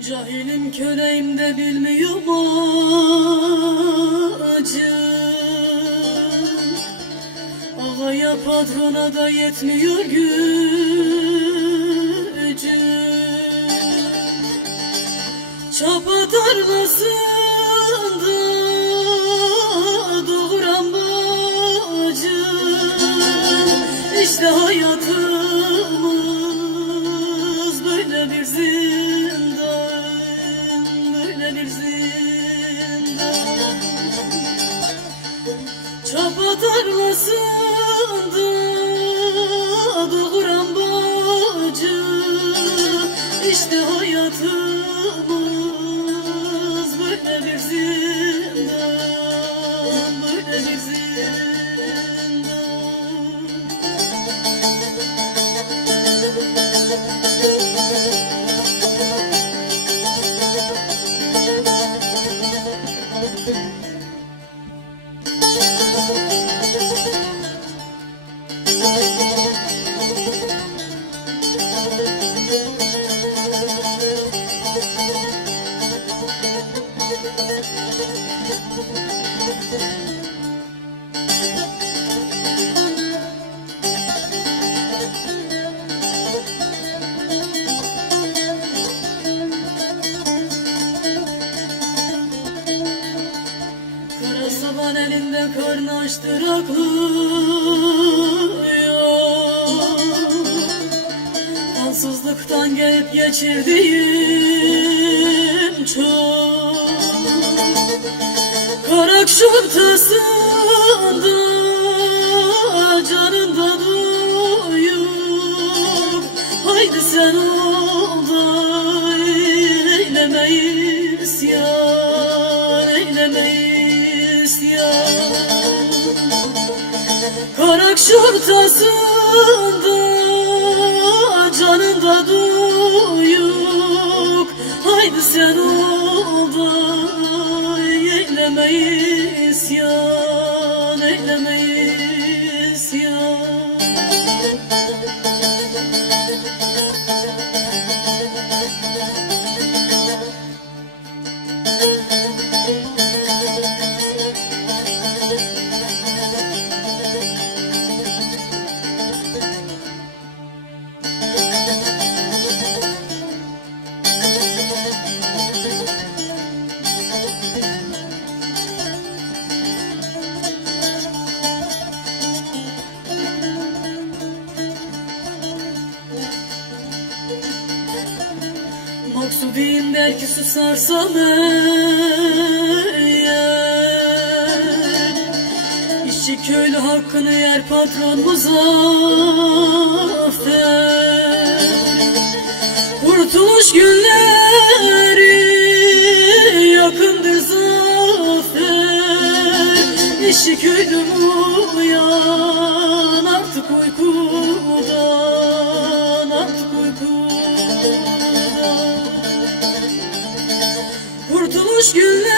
Cahilim köleyim de bilmiyorum acı. Ağaya patrona da yetmiyor gücüm. Çapa tarlasında doğuran bacım. İşte hayatımız böyle bir zindan, böyle bir zindan. Çapa tarlasında doğuran bacım. İşte hayatımız böyle bir zindan, böyle bir zindan. Kara saban elinde karnı açtır aklıyor. Ansızlıktan gelip geçirdiğim çok. Kar akşam tasında canında duyup. Haydi sen ol da eyleme isyan, eyleme isyan. Kar akşam tasında canında duyup. Haydi sen ol da eyleme isyan, eyleme isyan. Maksudin der ki susarsam eğer, İşçi köylü hakkını yer patron muzaffer. Kurtuluş günleri yakındır zafer. İşçi köylüm uyan artık uykudan, artık uykudan. Kurtuluş günleri